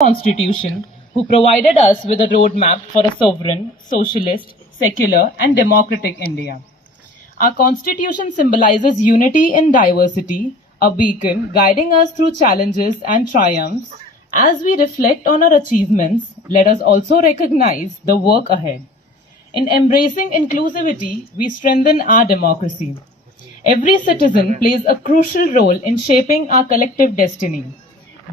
Constitution, who provided us with a roadmap for a sovereign, socialist, secular, and democratic India. Our Constitution symbolizes unity in diversity, a beacon guiding us through challenges and triumphs. As we reflect on our achievements, let us also recognize the work ahead. In embracing inclusivity, we strengthen our democracy. Every citizen plays a crucial role in shaping our collective destiny.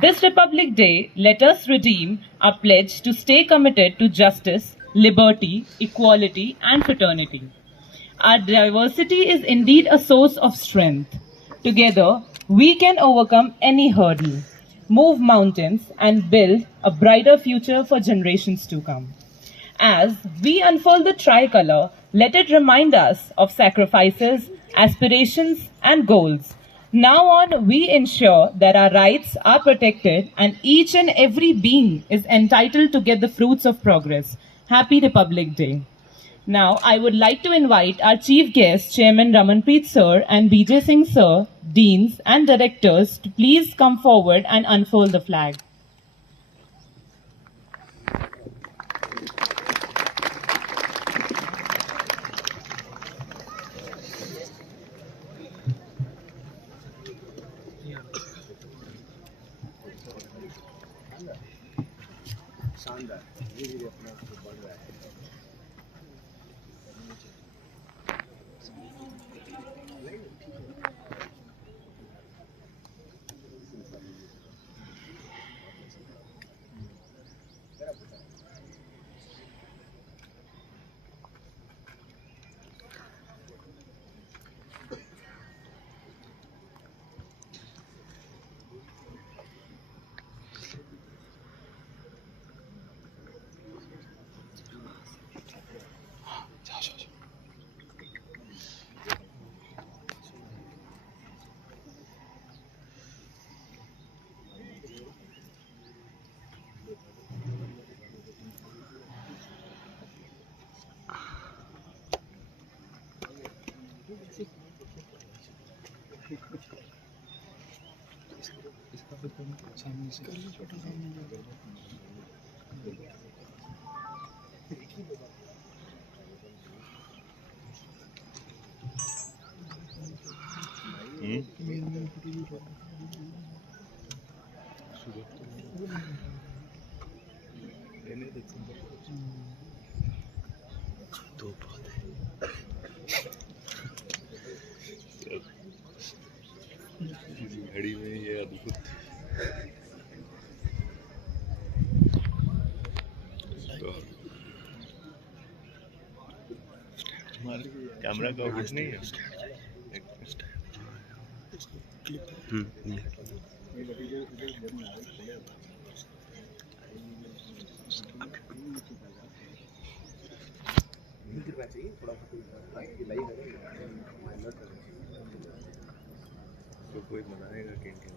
This Republic Day, let us redeem our pledge to stay committed to justice, liberty, equality, and fraternity. Our diversity is indeed a source of strength. Together, we can overcome any hurdle, move mountains, and build a brighter future for generations to come. As we unfold the tricolor, let it remind us of sacrifices, aspirations, and goals. Now on, we ensure that our rights are protected and each and every being is entitled to get the fruits of progress. Happy Republic Day. Now, I would like to invite our chief guests, Chairman Ramanpreet Sir and BJ Singh Sir, deans and directors, to please come forward and unfold the flag. शानदार धीरे धीरे अपना बढ़ रहा है। सामने से छोटा सामने तो बहुत है घड़ी में ये अद्भुत कैमरा का कुछ नहीं है। तो कोई बनाएगा कैंटीन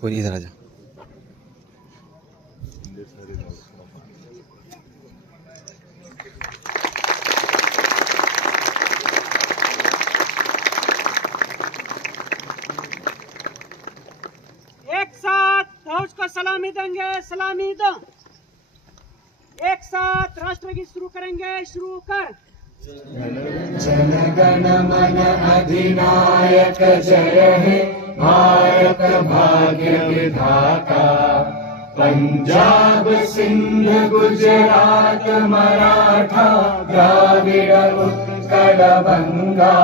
कोई इधर आ जा। एक साथ फौज को सलामी देंगे, सलामी दो। एक साथ राष्ट्रगीत शुरू करेंगे, शुरू कर। जन गण मन अधिनायक जय हे भारत भाग्य विधाता। पंजाब सिंध गुजरात मराठा द्राविड़ उत्कल बंगा।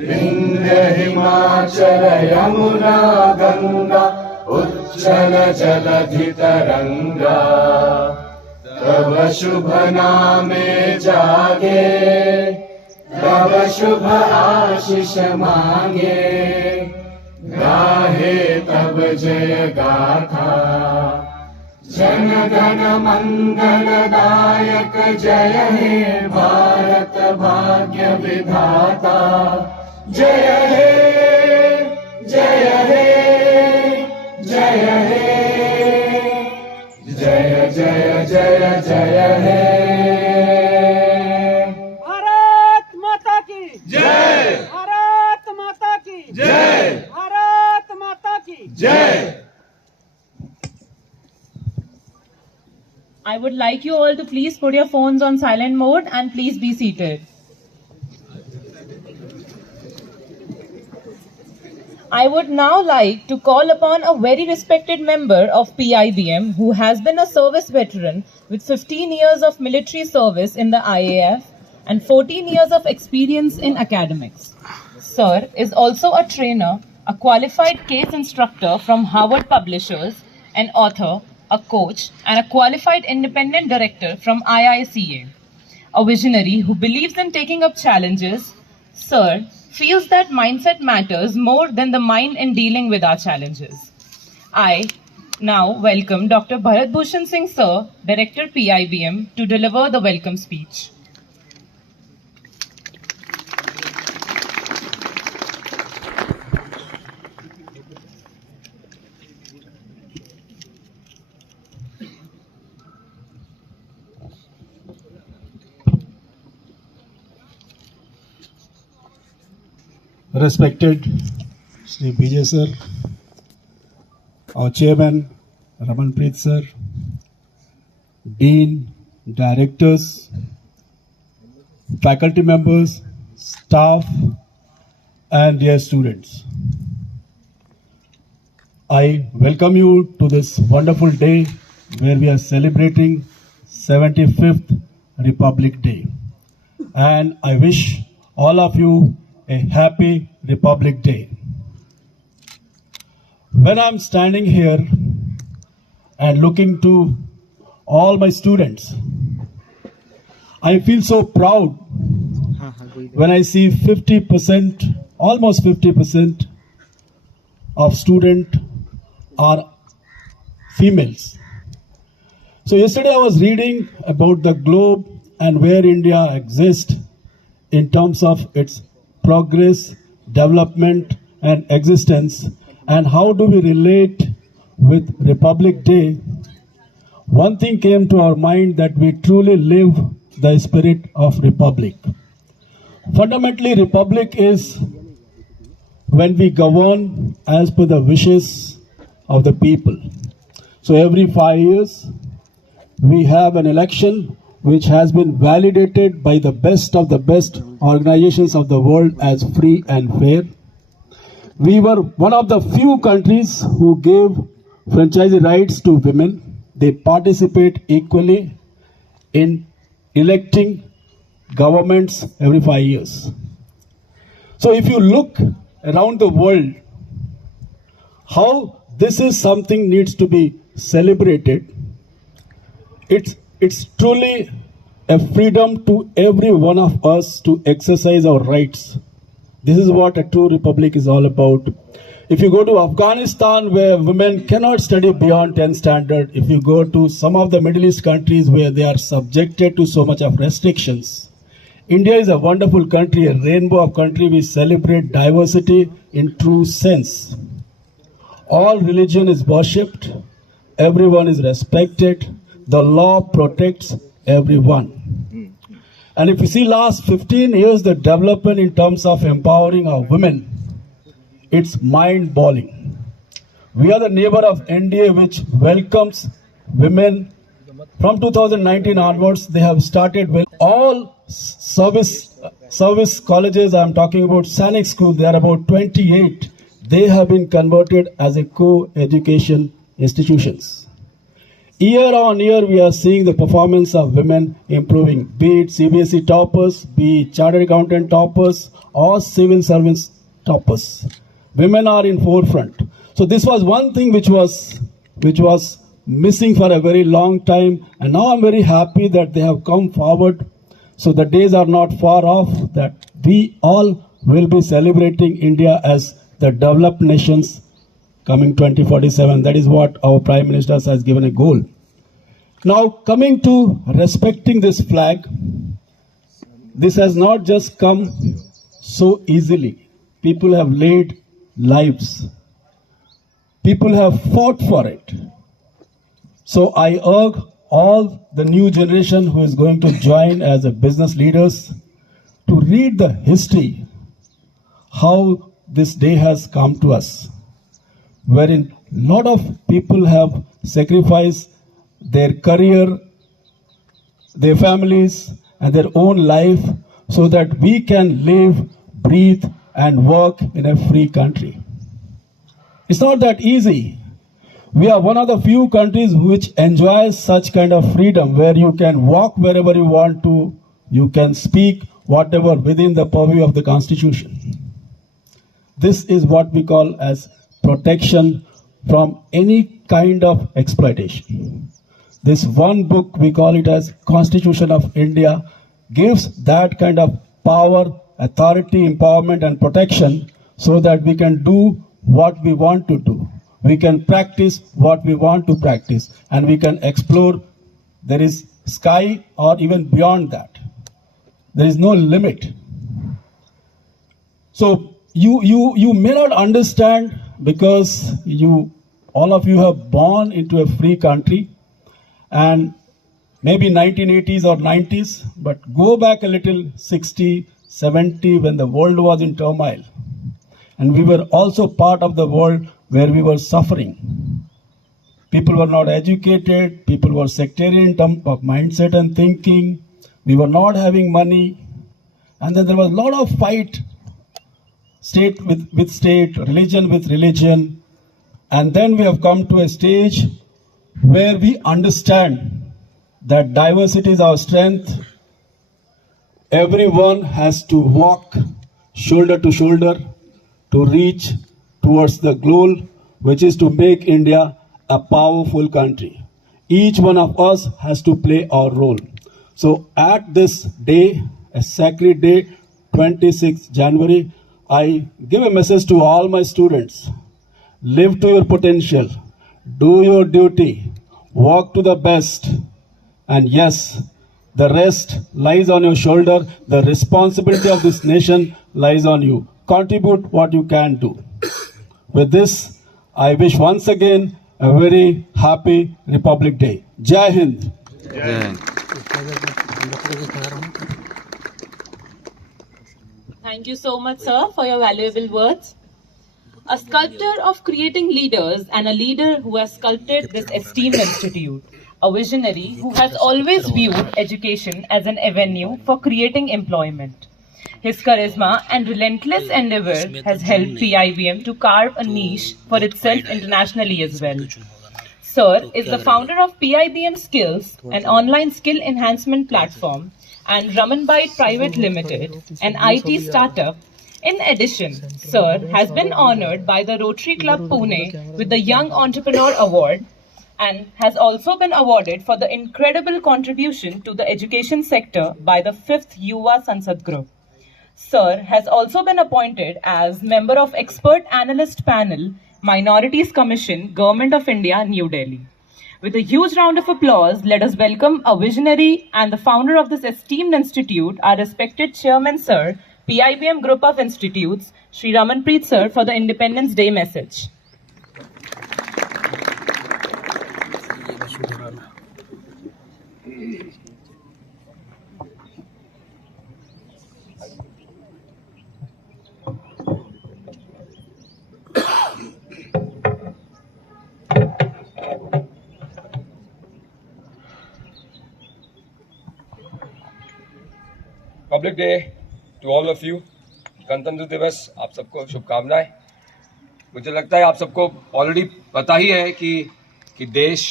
विंध्य हिमाचल यमुना गंगा उच्चल जलधि तरंगा। तब शुभ नामे जागे, तब शुभ आशीष मांगे। गाहे तब जय गाथा, जन गण मंगलदायक जय हे भारत भाग्य विधाता। जय हे जय हे जय हे जय जय जय जय हे। भारत माता की जय, भारत माता की जय, भारत माता की जय। I would like you all to please put your phones on silent mode and please be seated. I would now like to call upon a very respected member of PIBM who has been a service veteran with 15 years of military service in the IAF and 14 years of experience in academics. Sir is also a trainer, a qualified case instructor from Harvard Publishers, an author, a coach, and a qualified independent director from IICA. A visionary who believes in taking up challenges, Sir feels that mindset matters more than the mind in dealing with our challenges. I now welcome Dr. Bharat Bhushan Singh Sir, Director PIBM, to deliver the welcome speech. Respected Shri BJ sir, our chairman Ramanpreet sir, dean, directors, faculty members, staff, and dear students, I welcome you to this wonderful day where we are celebrating 75th Republic Day, and I wish all of you a happy Republic Day. When I'm standing here and looking to all my students, I feel so proud when I see 50%, almost 50% of students are females. So yesterday I was reading about the globe and where India exists in terms of its progress, development, and existence, and how do we relate with Republic Day. One thing came to our mind, that we truly live the spirit of Republic. Fundamentally, Republic is when we govern as per the wishes of the people. So every 5 years, we have an election which has been validated by the best of the best organizations of the world as free and fair. We were one of the few countries who gave franchise rights to women. They participate equally in electing governments every 5 years. So if you look around the world, how this is something needs to be celebrated. It's truly a freedom to every one of us to exercise our rights. This is what a true republic is all about. If you go to Afghanistan, where women cannot study beyond 10 standard, if you go to some of the Middle East countries where they are subjected to so much of restrictions, India is a wonderful country, a rainbow of country. We celebrate diversity in true sense. All religion is worshipped, everyone is respected, the law protects everyone. And if you see last 15 years, the development in terms of empowering our women, it's mind-boggling. We are the neighbor of India which welcomes women. From 2019 onwards, they have started with all service colleges. I'm talking about Sanic School. There are about 28. They have been converted as a co-education institutions. Year on year, we are seeing the performance of women improving, be it CBSE toppers, be it chartered accountant toppers, or civil servants toppers. Women are in forefront. So this was one thing which was missing for a very long time, and now I'm very happy that they have come forward. So the days are not far off that we all will be celebrating India as the developed nations coming 2047. That is what our Prime Minister has given a goal. Now coming to respecting this flag, this has not just come so easily. People have laid lives. People have fought for it. So I urge all the new generation who is going to join as a business leaders to read the history, how this day has come to us, wherein a lot of people have sacrificed their career, their families, and their own life so that we can live, breathe, and work in a free country. It's not that easy. We are one of the few countries which enjoys such kind of freedom, where you can walk wherever you want to, you can speak whatever within the purview of the Constitution. This is what we call as protection from any kind of exploitation. This one book, we call it as Constitution of India, gives that kind of power, authority, empowerment, and protection so that we can do what we want to do. We can practice what we want to practice, and we can explore. There is sky or even beyond that. There is no limit. So you may not understand because all of you have born into a free country, and maybe 1980s or 90s, but go back a little, 60, 70, when the world was in turmoil. And we were also part of the world where we were suffering. People were not educated, people were sectarian in terms of mindset and thinking, we were not having money, and then there was a lot of fight, state with state, religion with religion, and then we have come to a stage where we understand that diversity is our strength. Everyone has to walk shoulder to shoulder to reach towards the goal, which is to make India a powerful country. Each one of us has to play our role. So at this day, a sacred day, 26th January, I give a message to all my students. Live to your potential, do your duty, work to the best, and yes, the rest lies on your shoulder. The responsibility of this nation lies on you. Contribute what you can do. With this, I wish once again a very happy Republic Day. Jai Hind. Thank you so much, sir, for your valuable words. A sculptor of creating leaders and a leader who has sculpted this esteemed institute. A visionary who has always viewed education as an avenue for creating employment. His charisma and relentless endeavor has helped PIBM to carve a niche for itself internationally as well. Sir is the founder of PIBM Skills, an online skill enhancement platform, and Ramanbyte Private Limited, an IT startup. In addition, Sir has been honored by the Rotary Club Pune with the Young Entrepreneur Award and has also been awarded for the incredible contribution to the education sector by the 5th Yuva Sansad Group. Sir has also been appointed as member of Expert Analyst Panel, Minorities Commission, Government of India, New Delhi. With a huge round of applause, let us welcome a visionary and the founder of this esteemed institute, our respected Chairman Sir, PIBM Group of Institutes, Shri Ramanpreet Sir, for the Independence Day message. Public day to all of you. गणतंत्र दिवस आप सबको शुभकामनाएं। मुझे लगता है आप सबको ऑलरेडी पता ही है कि देश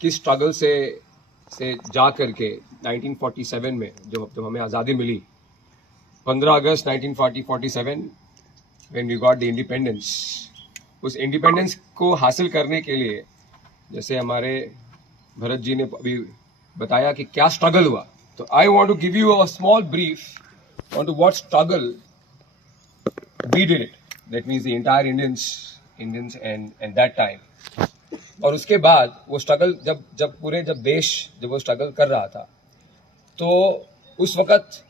किस स्ट्रगल से जा करके 1947 में जब हमें आज़ादी मिली, 15 अगस्त 1947 when we got the independence, उस इंडिपेंडेंस को हासिल करने के लिए जैसे हमारे भरत जी ने अभी बताया कि क्या स्ट्रगल हुआ, तो I want to give you a small brief on to what struggle we did it. That means the entire Indians and that time. और उसके बाद वो स्ट्रगल जब देश वो स्ट्रगल कर रहा था, तो उस वक्त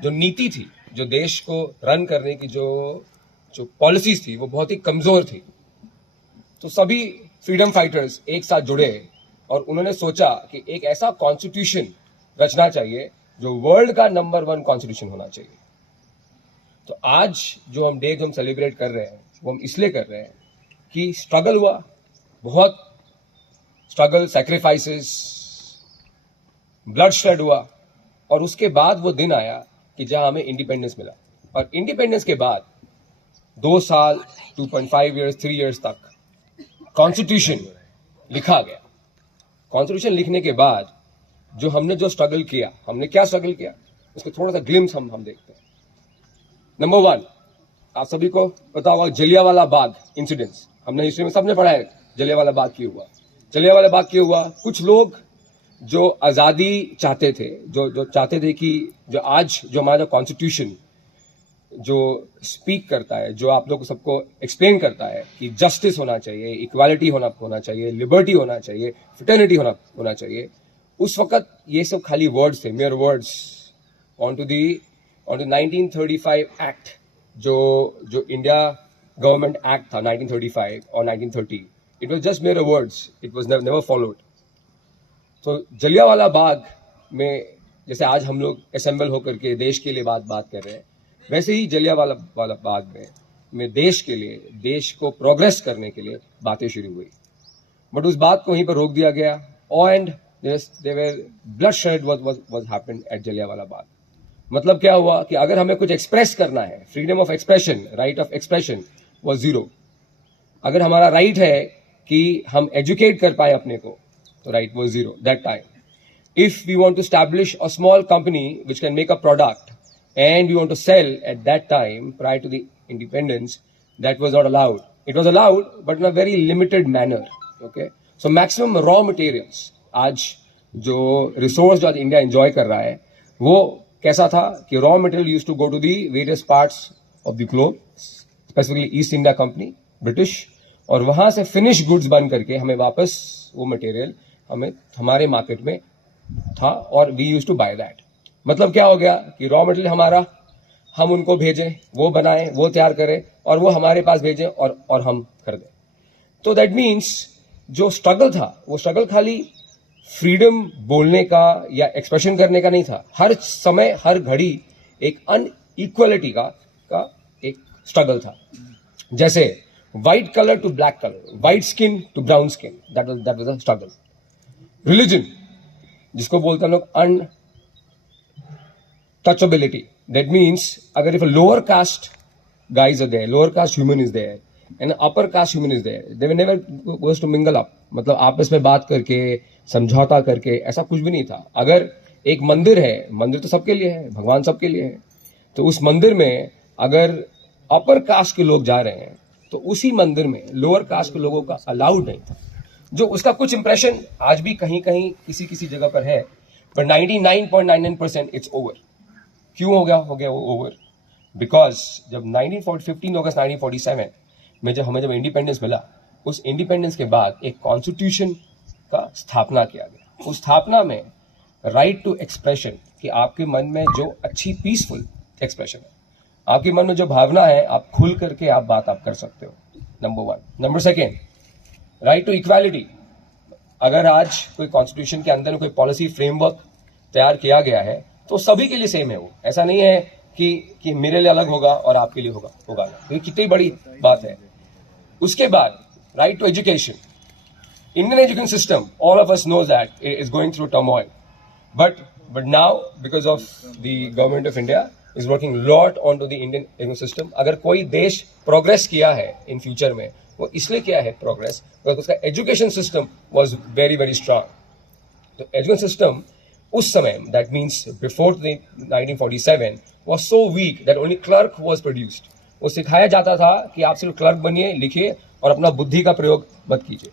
जो नीति थी, जो देश को रन करने की जो पॉलिसीज थी, वो बहुत ही कमजोर थी। तो सभी फ्रीडम फाइटर्स एक साथ जुड़े और उन्होंने सोचा कि एक ऐसा कॉन्स्टिट्यूशन रचना चाहिए जो वर्ल्ड का नंबर 1 कॉन्स्टिट्यूशन होना चाहिए। तो आज जो हम डे सेलिब्रेट कर रहे हैं, वो हम इसलिए कर रहे हैं कि स्ट्रगल हुआ, बहुत स्ट्रगल, सैक्रिफाइसेस, ब्लड शेड हुआ, और उसके बाद वो दिन आया कि जहां हमें इंडिपेंडेंस मिला। और इंडिपेंडेंस के बाद 2 साल, 2.5 ईयर्स, 3 ईयर्स तक कॉन्स्टिट्यूशन लिखा गया। कॉन्स्टिट्यूशन लिखने के बाद जो स्ट्रगल किया, हमने क्या स्ट्रगल किया, उसके थोड़ा सा ग्लिम्स हम देखते हैं। नंबर 1, आप सभी को पता होगा जलियांवाला बाग इंसिडेंट्स, हमने हिस्ट्री में सबने पढ़ा है जलियांवाला बाग क्यों हुआ। जलियांवाला बाग क्यों हुआ? कुछ लोग जो आजादी चाहते थे, जो चाहते थे कि जो आज जो हमारा कॉन्स्टिट्यूशन जो स्पीक करता है, जो आप लोग सबको एक्सप्लेन करता है कि जस्टिस होना चाहिए, इक्वालिटी होना चाहिए, लिबर्टी होना चाहिए, फ्रेटर्निटी होना चाहिए, उस वक्त ये सब खाली वर्ड्स थे, mere words on to 1935 act, जो इंडिया गवर्नमेंट एक्ट था 1935 और 1930, it was just mere words, it was never followed. तो जलियांवाला बाग में जैसे आज हम लोग असेंबल होकर के देश के लिए बात कर रहे हैं, वैसे ही जलियांवाला बाग में देश के लिए, देश को प्रोग्रेस करने के लिए बातें शुरू हुई। बट उस बात को वहीं पर रोक दिया गया, and there were bloodshed was happened at Jallianwala Bagh. मतलब क्या हुआ कि अगर हमें कुछ एक्सप्रेस करना है, freedom of expression, right of expression was 0। अगर हमारा राइट है कि हम एजुकेट कर पाए अपने को, तो right was 0 that time। If we want to establish a small company which can make a product and we want to sell at that time prior to the independence, that was not allowed। It was allowed but in a very limited manner। Okay, so maximum raw materials, आज जो resource जो आज India enjoy कर रहा है, वो कैसा था कि raw material used to go to the various parts of the globe, specifically East India company, British, और वहां से फिनिश गुड्स बन करके हमें वापस वो मटेरियल हमारे मार्केट में था, और we used to buy that. मतलब क्या हो गया कि रॉ मटेरियल हमारा, हम उनको भेजें, वो बनाएं, वो तैयार करें, और वो हमारे पास भेजें और हम खरीदें। तो दैट मीन्स जो स्ट्रगल था, वो स्ट्रगल खाली फ्रीडम बोलने का या एक्सप्रेशन करने का नहीं था, हर समय हर घड़ी एक अनइक्वालिटी का एक स्ट्रगल था। जैसे white colour to black colour, white skin to brown skin, that was a struggle. Religion, जिसको बोलते हैं लोग अनटचेबिलिटी, दैट मीन्स अगर if a lower caste guys are there, lower caste human is there and upper caste human is there, they were never goes to mingle up। मतलब आपस में बात करके, समझौता करके, ऐसा कुछ भी नहीं था। अगर एक मंदिर है, मंदिर तो सबके लिए है, भगवान सबके लिए है, तो उस मंदिर में अगर अपर कास्ट के लोग जा रहे हैं, तो उसी मंदिर में लोअर कास्ट के लोगों का अलाउड नहीं था। जो उसका कुछ इंप्रेशन आज भी कहीं कहीं किसी जगह पर है, बट 99.99% इट्स ओवर। क्यों हो गया वो ओवर? बिकॉज जब 15 अगस्त 1947 में जब इंडिपेंडेंस मिला, उस इंडिपेंडेंस के बाद एक कॉन्स्टिट्यूशन का स्थापना किया गया। उस स्थापना में राइट टू एक्सप्रेशन, कि आपके मन में जो अच्छी पीसफुल एक्सप्रेशन है, आपके मन में जो भावना है, आप खुल करके आप बात आप कर सकते हो, number 1। Number 2, right to equality. अगर आज कोई कॉन्स्टिट्यूशन के अंदर कोई पॉलिसी फ्रेमवर्क तैयार किया गया है तो सभी के लिए सेम है वो, ऐसा नहीं है कि मेरे लिए अलग होगा और आपके लिए होगा। ये कितनी बड़ी बात है। उसके बाद right to education. Indian education system, all of us knows that it is going through turmoil, but now because of the government of India is working lot onto the Indian education system. अगर कोई देश progress किया है in future में, वो इसलिए किया है प्रोग्रेस बिकॉज उसका education system was very very strong. तो एजुकेशन सिस्टम उस समय, that means before 1947, was so weak that only clerk was produced. वो सिखाया जाता था कि आप सिर्फ क्लर्क बनिए, लिखिए और अपना बुद्धि का प्रयोग मत कीजिए।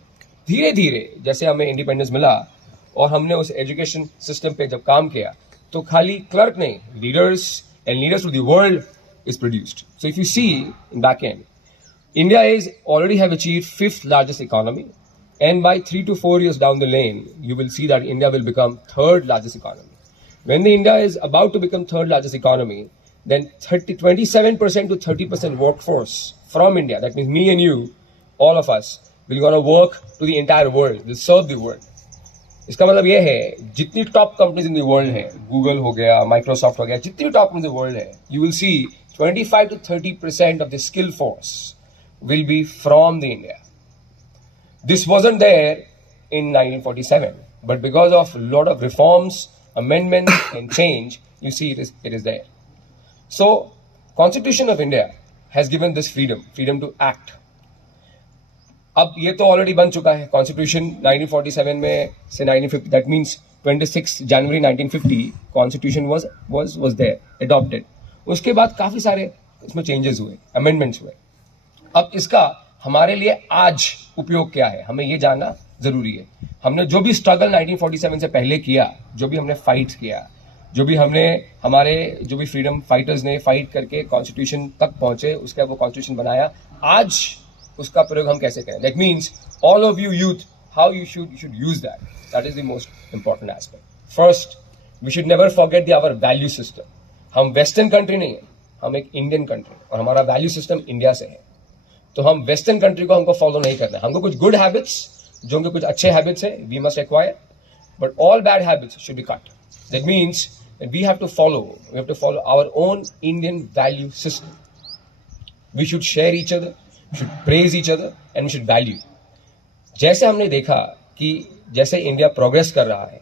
धीरे धीरे जैसे हमें इंडिपेंडेंस मिला और हमने उस एजुकेशन सिस्टम पे जब काम किया, तो खाली क्लर्क नहीं, leaders to the world is produced. So if you see in back end, India is already have achieved 5th largest economy, and by 3 to 4 years down the lane, you will see that India will become 3rd largest economy. When the India is about to become 3rd largest economy, then 27% to 30% workforce from India, that means me and you, all of us, will gonna work to the entire world, will serve the world. इसका मतलब ये है, जितनी top companies in the world है, Google हो गया, Microsoft हो गया, जितनी टॉप इन द वर्ल्ड है, you will see 25 to 30% of the skill force will be from the India. This wasn't there in 1947, but because of a lot of reforms, amendments and change, you see it is there. So, Constitution of India has given this freedom to act. अब ये तो already बन चुका है। Constitution 1947 में से 1950, that means 26 January 1950 constitution was there, adopted. उसके बाद काफी सारे इसमें चेंजेस हुए, अमेंडमेंट्स हुए। अब इसका हमारे लिए आज उपयोग क्या है, हमें ये जानना जरूरी है। हमने जो भी स्ट्रगल 1947 से पहले किया, जो भी हमने फाइट किया, जो भी हमने हमारे जो भी फ्रीडम फाइटर्स ने फाइट करके कॉन्स्टिट्यूशन तक पहुंचे, उसका वो कॉन्स्टिट्यूशन बनाया, आज उसका प्रयोग हम कैसे करें। That means all of you youth, how you should use that is the most important aspect. First, we should never forget the our value system. हम वेस्टर्न कंट्री नहीं है, हम एक इंडियन कंट्री, और हमारा वैल्यू सिस्टम इंडिया से है। तो हम वेस्टर्न कंट्री को हमको फॉलो नहीं करना है। हमको कुछ गुड हैबिट्स, जो उनके कुछ अच्छे हैबिट्स है, we must acquire, but all bad habits should be cut. That means we have to follow our own Indian value system. We should share each other, should praise each other and we should value. जैसे हमने देखा कि जैसे India progress कर रहा है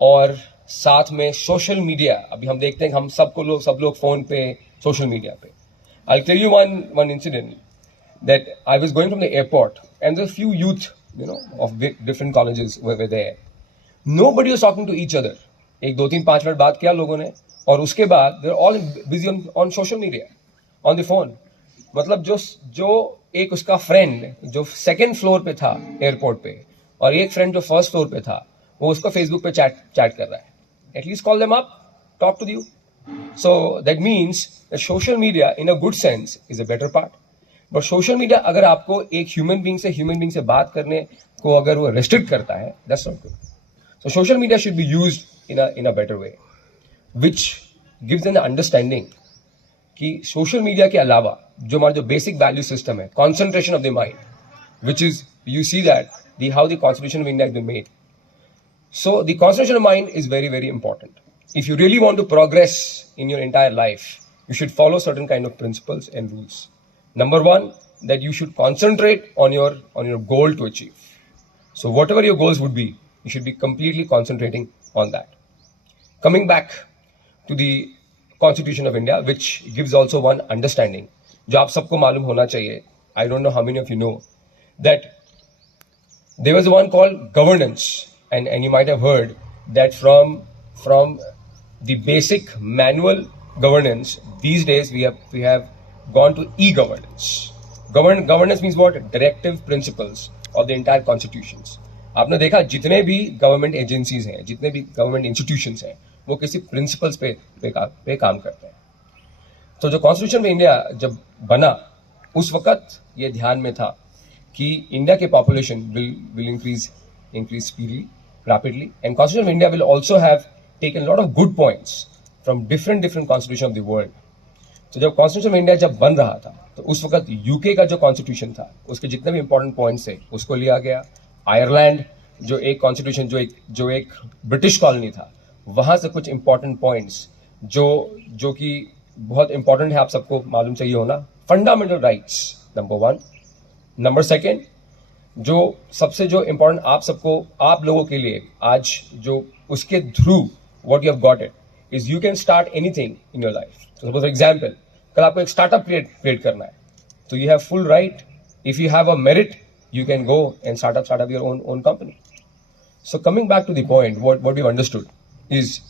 और साथ में सोशल मीडिया, अभी हम देखते हैं हम सब लोग फोन पे, सोशल मीडिया पे। I'll tell you one incident that I was going from the airport and there were few youth, of different colleges were there. Nobody was talking to each other. एक 2 3 5 minute बात किया लोगों ने और उसके बाद they're all busy on social media, on the phone. मतलब जो एक उसका फ्रेंड जो 2nd फ्लोर पे था एयरपोर्ट पे और एक फ्रेंड जो 1st फ्लोर पे था, वो उसको फेसबुक पे चैट कर रहा है। At least call them up, talk to you. So that means social media in a good sense is a better part, but social media अगर आपको एक ह्यूमन बीइंग से बात करने को अगर वो रेस्ट्रिक्ट करता है, that's not good. So social media should be used in a better way, which gives an understanding कि सोशल मीडिया के अलावा जो हमारा जो बेसिक वैल्यू सिस्टम है, concentration of the mind, which is you see that how the constitution of India is been made. So the concentration of mind is very very important. If you really want to progress in your entire life, you should follow certain kind of principles and rules. Number 1, that you should concentrate on your goal to achieve. So whatever your goals would be, you should be completely concentrating on that. Coming back to the Constitution of India, which gives also one understanding, जो आप सबको मालूम होना चाहिए, I don't know how many of you know, that there was one called governance, and you might have heard that from the basic manual governance, these days we have gone to e-governance. Governance means what? Directive principles of the entire constitutions. आपने देखा जितने भी government agencies हैं, जितने भी government institutions हैं, वो किसी प्रिंसिपल्स पे काम करते हैं। तो जो कॉन्स्टिट्यूशन में इंडिया जब बना उस वक्त ये ध्यान में था कि इंडिया के population will increase speedily, rapidly, and Constitution of India will also have taken a lot of good points from different constitution of the world. तो जब कॉन्स्टिट्यूशन ऑफ इंडिया जब बन रहा था तो उस वक्त यूके का जो कॉन्स्टिट्यूशन था उसके जितने भी इंपॉर्टेंट पॉइंट्स थे उसको लिया गया। आयरलैंड जो एक कॉन्स्टिट्यूशन जो एक ब्रिटिश कॉलोनी था वहां से कुछ इंपॉर्टेंट पॉइंट्स जो कि बहुत इंपॉर्टेंट है, आप सबको मालूम चाहिए होना। फंडामेंटल राइट्स नंबर 1, नंबर 2 जो सबसे जो इंपॉर्टेंट आप लोगों के लिए आज जो उसके through what you have got it is you can start anything in your life. Suppose for example कल आपको एक स्टार्टअप क्रिएट करना है तो you have full right, if you have a merit you can go and startup your own company. So coming back to the point what you understood is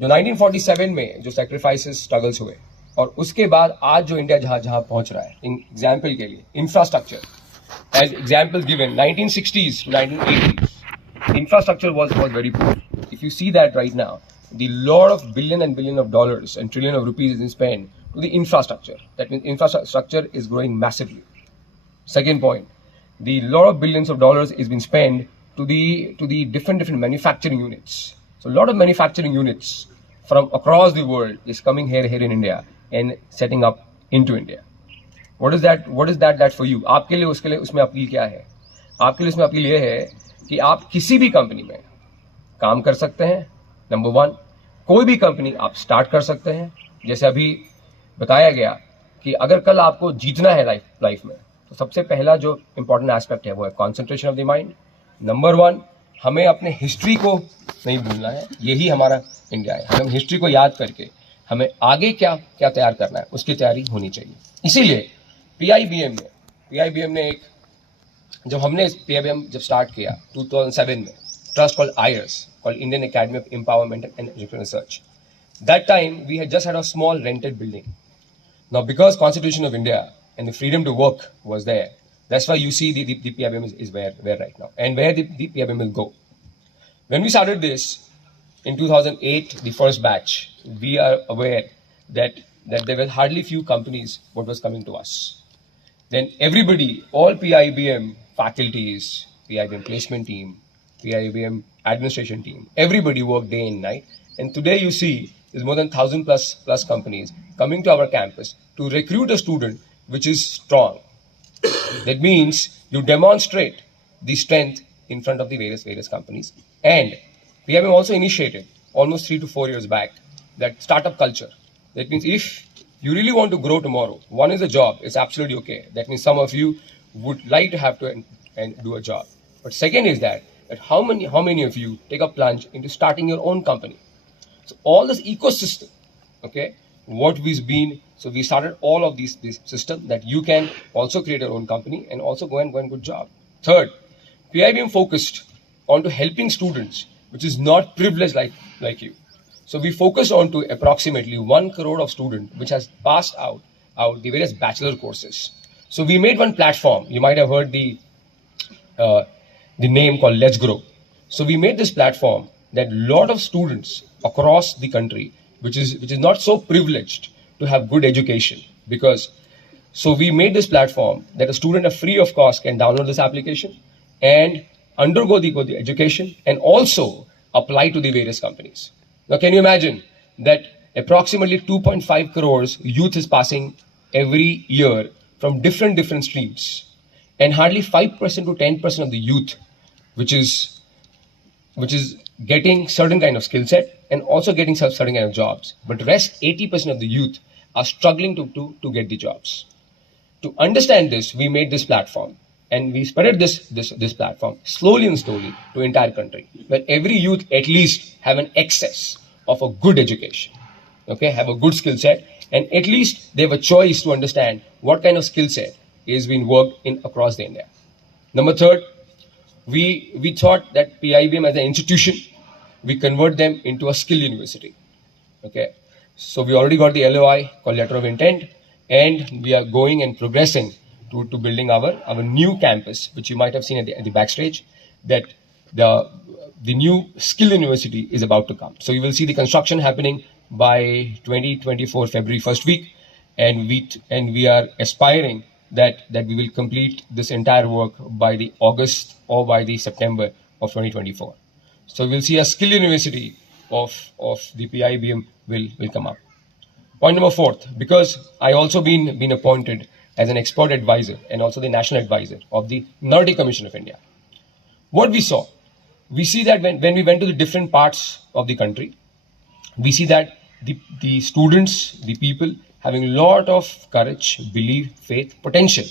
जो 1947 में जो sacrifices struggles हुए और उसके बाद आज जो इंडिया जहां पहुंच रहा है, इन एग्जाम्पल के लिए infrastructure as example given 1960s to 1980s infrastructure was very poor. If you see that right now the lot of billion of dollars and trillion of rupees is spent to the infrastructure. That means infrastructure is growing massively. Second point, the lot of billions of dollars is been spent to the different manufacturing units. So a lot of manufacturing units from across the world is coming here in India and setting up into India. What is that for you? आपके लिए उसके लिए उसमें appeal क्या है? आपके लिए उसमें अपील ये है कि आप किसी भी कंपनी में काम कर सकते हैं। नंबर 1, कोई भी कंपनी आप स्टार्ट कर सकते हैं। जैसे अभी बताया गया कि अगर कल आपको जीतना है लाइफ में तो सबसे पहला जो इंपॉर्टेंट एस्पेक्ट है वो है concentration of the mind. Number 1, हमें अपने हिस्ट्री को नहीं भूलना है, यही हमारा इंडिया है। हमें हिस्ट्री को याद करके हमें आगे क्या तैयार करना है उसकी तैयारी होनी चाहिए। इसीलिए PIBM ने एक जब हमने PIBM जब स्टार्ट किया 2007 में trust called IRS called Indian Academy of Empowerment and Educational Research. That time we had just had a small rented building. Now because Constitution of India and the freedom to work was there, that's why you see the PIBM is where right now and where the PIBM will go. When we started this in 2008, the first batch, we are aware that there were hardly few companies what was coming to us. Then everybody, all PIBM faculties, PIBM placement team, PIBM administration team, everybody worked day and night. And today you see there's more than 1,000 plus companies coming to our campus to recruit a student which is strong. That means you demonstrate the strength in front of the various companies. And PIBM also initiated almost 3 to 4 years back that startup culture. That means if you really want to grow tomorrow, one is a job, it's absolutely okay. That means some of you would like to have to and do a job. But second is that how many of you take a plunge into starting your own company? So all this ecosystem, okay, what we've been, so we started all of these system that you can also create your own company and also go and good job. Third, PIBM focused on to helping students which is not privileged like you. So we focused on to approximately 1 crore of students which has passed out the various bachelor courses. So we made one platform. You might have heard the name called Let's Grow. So we made this platform that lot of students across the country which is not so privileged to have good education, because so we made this platform that a student at free of cost can download this application and undergo the education and also apply to the various companies. Now, can you imagine that approximately 2.5 crores youth is passing every year from different streams, and hardly 5% to 10% of the youth, which is getting certain kind of skill set and also getting certain kind of jobs, but rest 80% of the youth are struggling to get the jobs. To understand this, we made this platform. And we spread this platform slowly to entire country, where every youth at least have an access of a good education, okay, have a good skill set, and at least they have a choice to understand what kind of skill set is being worked in across the India. Number third, we thought that PIBM as an institution, we convert them into a skill university, okay. So we already got the LOI called letter of intent, and we are going and progressing to building our new campus, which you might have seen at the backstage, that the new skill university is about to come. So you will see the construction happening by 2024 February first week, and we are aspiring that we will complete this entire work by the August or by the September of 2024. So we'll see a skill university of the PIBM will come up. Point number 4, because I also been appointed as an expert advisor and also the national advisor of the Minority Commission of India. What we saw, we see that when we went to the different parts of the country, we see that the students, the people having a lot of courage, belief, faith, potential,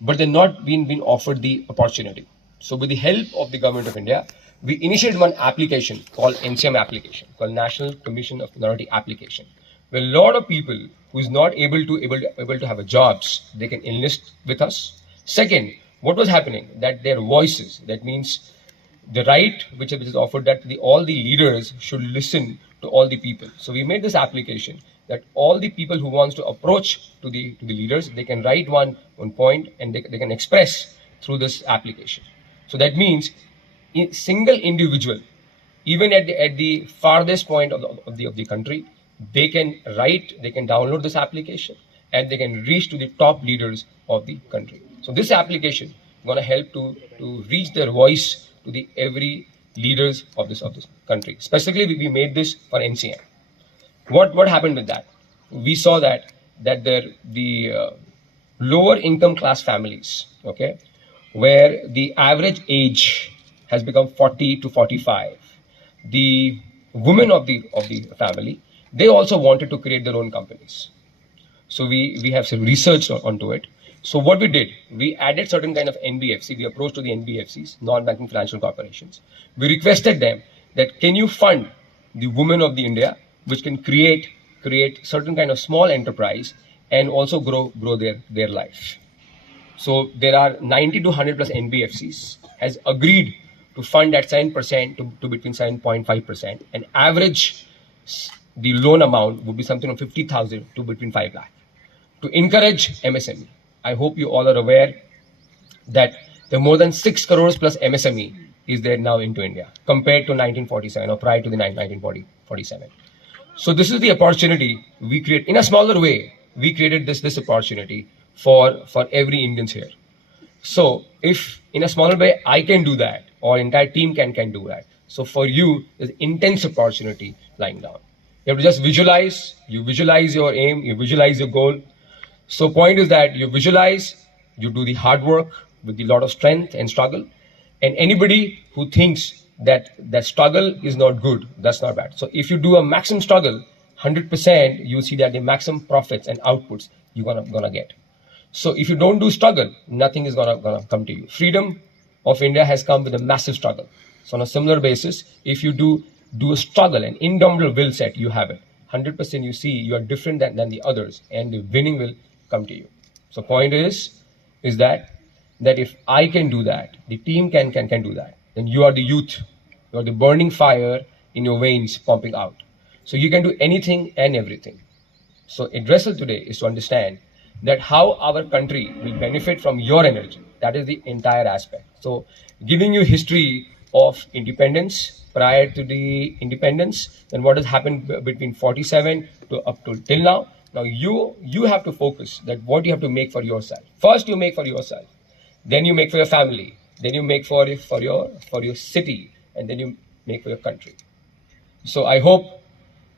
but they're not being offered the opportunity. So with the help of the Government of India, we initiated one application called NCM application, called National Commission of Minority Application, where a lot of people who is not able to have a jobs, they can enlist with us. Second, what was happening, that their voices, that means the right which is offered, that all the leaders should listen to all the people. So we made this application that all the people who wants to approach to the leaders, they can write one point and they can express through this application. So that means a single individual, even at the farthest point of the country, they can write, they can download this application, and they can reach to the top leaders of the country. So this application is going to help to reach their voice to the every leaders of this country. Specifically, we made this for NCM. What happened with that? We saw that the lower income class families, okay, where the average age has become 40 to 45. The women of the family, they also wanted to create their own companies. So we have some research onto it. So what we did, we added certain kind of NBFC. We approached to the NBFCs, non-banking financial corporations. We requested them that can you fund the women of the India, which can create certain kind of small enterprise and also grow their life. So there are 90 to 100 plus NBFCs has agreed to fund at 7% to between 7.5%. And average the loan amount would be something from 50,000 to between 5 lakh. To encourage MSME, I hope you all are aware that there are more than 6 crores plus MSME is there now into India compared to 1947 or prior to the 1947. So this is the opportunity we create in a smaller way. We created this opportunity for every Indians here. So if in a smaller way I can do that, or entire team can do that. So for you, there's intense opportunity lying down. You have to just visualize. You visualize your aim. You visualize your goal. So point is that you visualize, you do the hard work with a lot of strength and struggle. And anybody who thinks that struggle is not good, that's not bad. So if you do a maximum struggle, 100%, you see that the maximum profits and outputs you're gonna get. So if you don't do struggle, nothing is gonna come to you. Freedom of India has come with a massive struggle. So on a similar basis, if you do a struggle, an indomitable will set, you have it. 100% you see you are different than the others, and the winning will come to you. So point is that if I can do that, the team can do that, then you are the youth, you are the burning fire in your veins pumping out. So you can do anything and everything. So addressal today is to understand that how our country will benefit from your energy. That is the entire aspect. So giving you history of independence, prior to the independence, then what has happened between 47 to up to till now. Now you have to focus that what you have to make for yourself. First you make for yourself, then you make for your family, then you make for your city, and then you make for your country. So I hope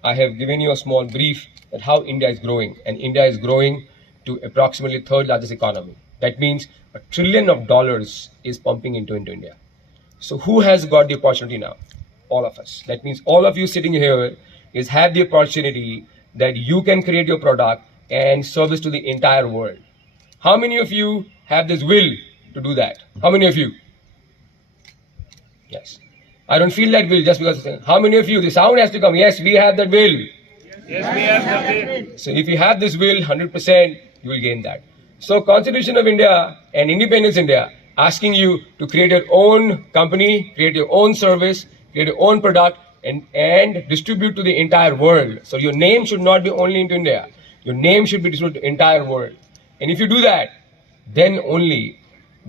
I have given you a small brief that how India is growing, and India is growing to approximately third largest economy. That means $1 trillion is pumping into India. So who has got the opportunity now? All of us. That means all of you sitting here have the opportunity that you can create your product and service to the entire world. How many of you have this will to do that? How many of you? Yes. I don't feel that will just because. How many of you? The sound has to come. Yes, we have that will. Yes, we have that will. So if you have this will, 100%, you will gain that. So Constitution of India and Independence India asking you to create your own company, create your own service, create your own product, and distribute to the entire world. So your name should not be only into India. Your name should be distributed to the entire world. And if you do that, then only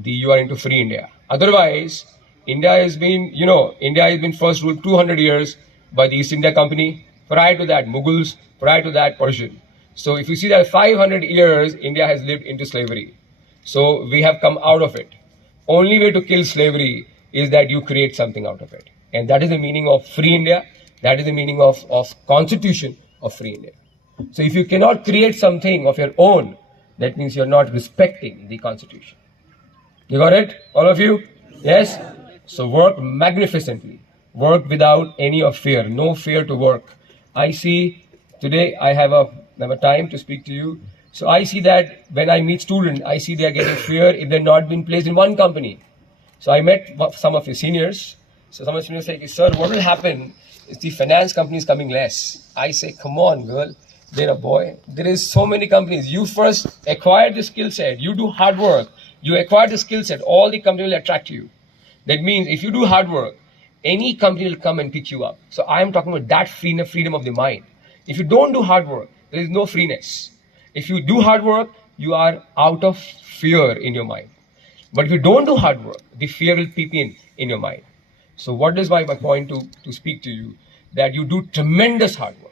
you are into free India. Otherwise, India has been first ruled 200 years by the East India Company. Prior to that, Mughals. Prior to that, Persian. So if you see that 500 years India has lived into slavery. So we have come out of it. Only way to kill slavery is that you create something out of it. And that is the meaning of free India. That is the meaning of constitution of free India. So if you cannot create something of your own, that means you're not respecting the constitution. You got it? All of you? Yes? So work magnificently. Work without any of fear. No fear to work. I see today I have a time to speak to you. So I see that when I meet students, I see they are getting fear if they're not being placed in one company. So I met some of your seniors. So some of the seniors say, sir, what will happen if the finance company is coming less? I say, come on, girl. They're a boy. There is so many companies. You first acquire the skill set. You do hard work. You acquire the skill set. All the company will attract you. That means if you do hard work, any company will come and pick you up. So I am talking about that freedom of the mind. If you don't do hard work, there is no freeness. If you do hard work, you are out of fear in your mind. But if you don't do hard work, the fear will peep in your mind. So what is my point to speak to you? That you do tremendous hard work.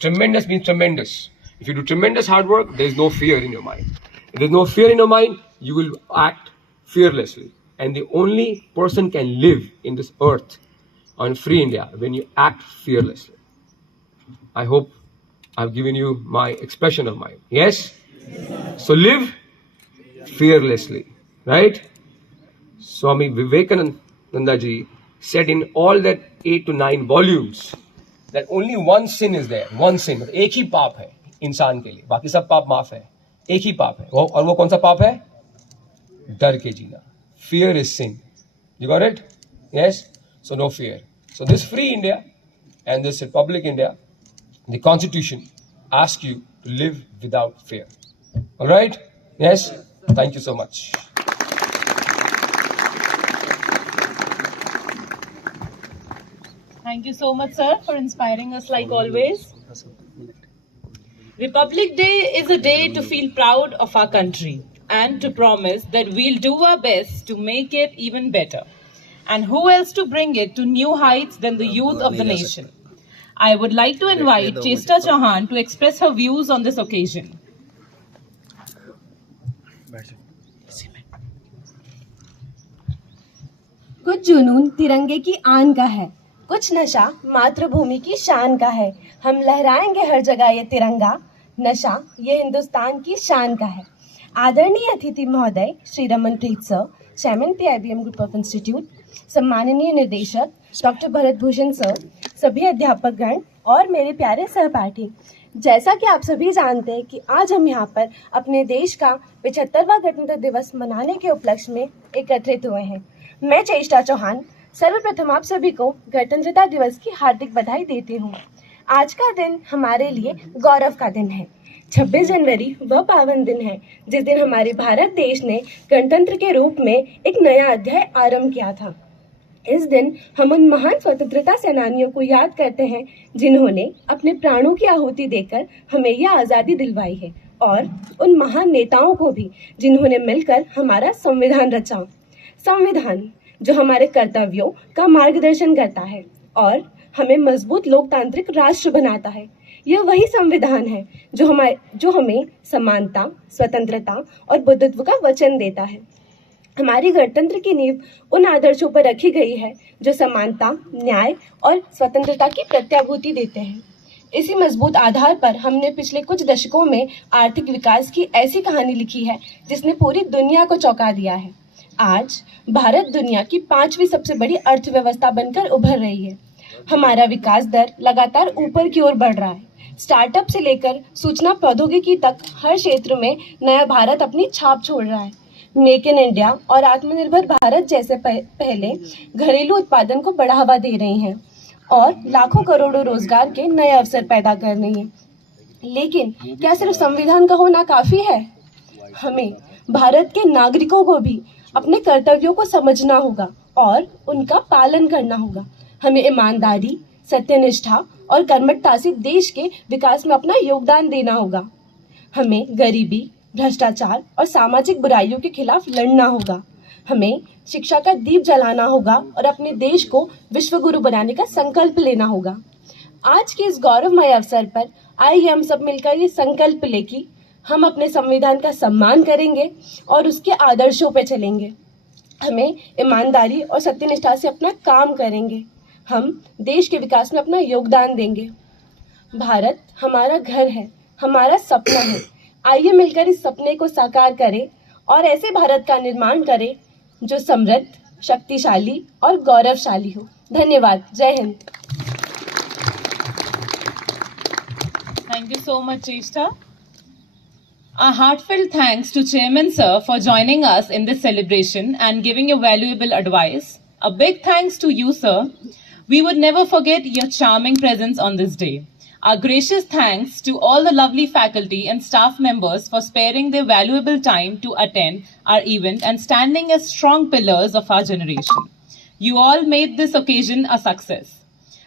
Tremendous means tremendous. If you do tremendous hard work, there is no fear in your mind. If there is no fear in your mind, you will act fearlessly. And the only person can live in this earth on free India when you act fearlessly. I hope I've given you my expression of mind. Yes? So live fearlessly. Right? Swami Vivekananda ji said in all that 8 to 9 volumes that only one sin is there. One sin. एक ही पाप है इंसान के लिए. बाकी सब पाप माफ है. एक ही पाप है. और वो कौन सा पाप है? डर के जीना. Fear is sin. You got it? Yes? So no fear. So this free India and this Republic India, the Constitution asks you to live without fear. All right? Yes? Thank you so much. Thank you so much, sir, for inspiring us like always. Republic Day is a day to feel proud of our country and to promise that we'll do our best to make it even better. And who else to bring it to new heights than the youth of the nation? I would like to invite Chesta Chauhan to express her views on this occasion. कुछ जुनून तिरंगे की आन का है, कुछ नशा मातृभूमि की शान का है। हम लहराएंगे हर जगह ये तिरंगा, नशा ये हिंदुस्तान की शान का है। आदरणीय अतिथि महोदय Shri Ramanpreet sir, chairman PIBM group of institute, सम्माननीय निर्देशक डॉक्टर भरत भूषण सर, सभी अध्यापकगण और मेरे प्यारे सहपाठी, जैसा कि आप सभी जानते हैं कि आज हम यहाँ पर अपने देश का 75वां गणतंत्र दिवस मनाने के उपलक्ष्य में एकत्रित हुए हैं। मैं चेष्टा चौहान सर्वप्रथम आप सभी को गणतंत्रता दिवस की हार्दिक बधाई देती हूँ। आज का दिन हमारे लिए गौरव का दिन है। 26 जनवरी वह पावन दिन है जिस दिन हमारे भारत देश ने गणतंत्र के रूप में एक नया अध्याय आरंभ किया था। इस दिन हम उन महान स्वतंत्रता सेनानियों को याद करते हैं जिन्होंने अपने प्राणों की आहुति देकर हमें यह आज़ादी दिलवाई है, और उन महान नेताओं को भी जिन्होंने मिलकर हमारा संविधान रचा। संविधान जो हमारे कर्तव्यों का मार्गदर्शन करता है और हमें मजबूत लोकतांत्रिक राष्ट्र बनाता है। यह वही संविधान है जो हमें समानता, स्वतंत्रता और बंधुत्व का वचन देता है। हमारी गणतंत्र की नींव उन आदर्शों पर रखी गई है जो समानता, न्याय और स्वतंत्रता की प्रत्याभूति देते हैं। इसी मजबूत आधार पर हमने पिछले कुछ दशकों में आर्थिक विकास की ऐसी कहानी लिखी है जिसने पूरी दुनिया को चौंका दिया है। आज भारत दुनिया की 5वीं सबसे बड़ी अर्थव्यवस्था बनकर उभर रही है। हमारा विकास दर लगातार ऊपर की ओर बढ़ रहा है। स्टार्टअप से लेकर सूचना प्रौद्योगिकी तक हर क्षेत्र में नया भारत अपनी छाप छोड़ रहा है। मेक इन इंडिया और आत्मनिर्भर भारत जैसे पहले घरेलू उत्पादन को बढ़ावा दे रही हैं और लाखों करोड़ों रोजगार के नए अवसर पैदा कर रही हैं। लेकिन क्या सिर्फ संविधान का होना काफी है? हमें भारत के नागरिकों को भी अपने कर्तव्यों को समझना होगा और उनका पालन करना होगा। हमें ईमानदारी, सत्यनिष्ठा और कर्मठता से देश के विकास में अपना योगदान देना होगा। हमें गरीबी, भ्रष्टाचार और सामाजिक बुराइयों के खिलाफ लड़ना होगा। हमें शिक्षा का दीप जलाना होगा और अपने देश को विश्व गुरु बनाने का संकल्प लेना होगा। आज के इस गौरवमय अवसर पर आइए हम सब मिलकर ये संकल्प लें कि हम अपने संविधान का सम्मान करेंगे और उसके आदर्शों पे चलेंगे। हमें ईमानदारी और सत्यनिष्ठा से अपना काम करेंगे। हम देश के विकास में अपना योगदान देंगे। भारत हमारा घर है, हमारा सपना है। आइए मिलकर इस सपने को साकार करें और ऐसे भारत का निर्माण करें जो समृद्ध, शक्तिशाली और गौरवशाली हो। धन्यवाद। जय Hind. Thank you so much, Cheshta. A heartfelt thanks to Chairman Sir for joining us in this celebration and giving your valuable advice. A big thanks to you, sir. We would never forget your charming presence on this day. Our gracious thanks to all the lovely faculty and staff members for sparing their valuable time to attend our event and standing as strong pillars of our generation. You all made this occasion a success.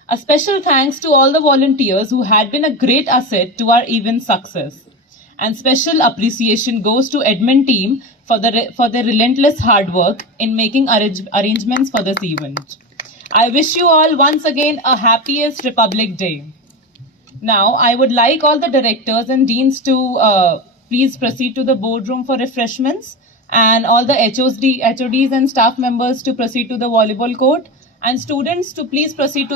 A special thanks to all the volunteers who had been a great asset to our event success. And special appreciation goes to admin team for their relentless hard work in making arrangements for this event. I wish you all once again a happiest Republic Day. Now, I would like all the directors and deans to please proceed to the boardroom for refreshments, and all the HODs and staff members to proceed to the volleyball court, and students to please proceed to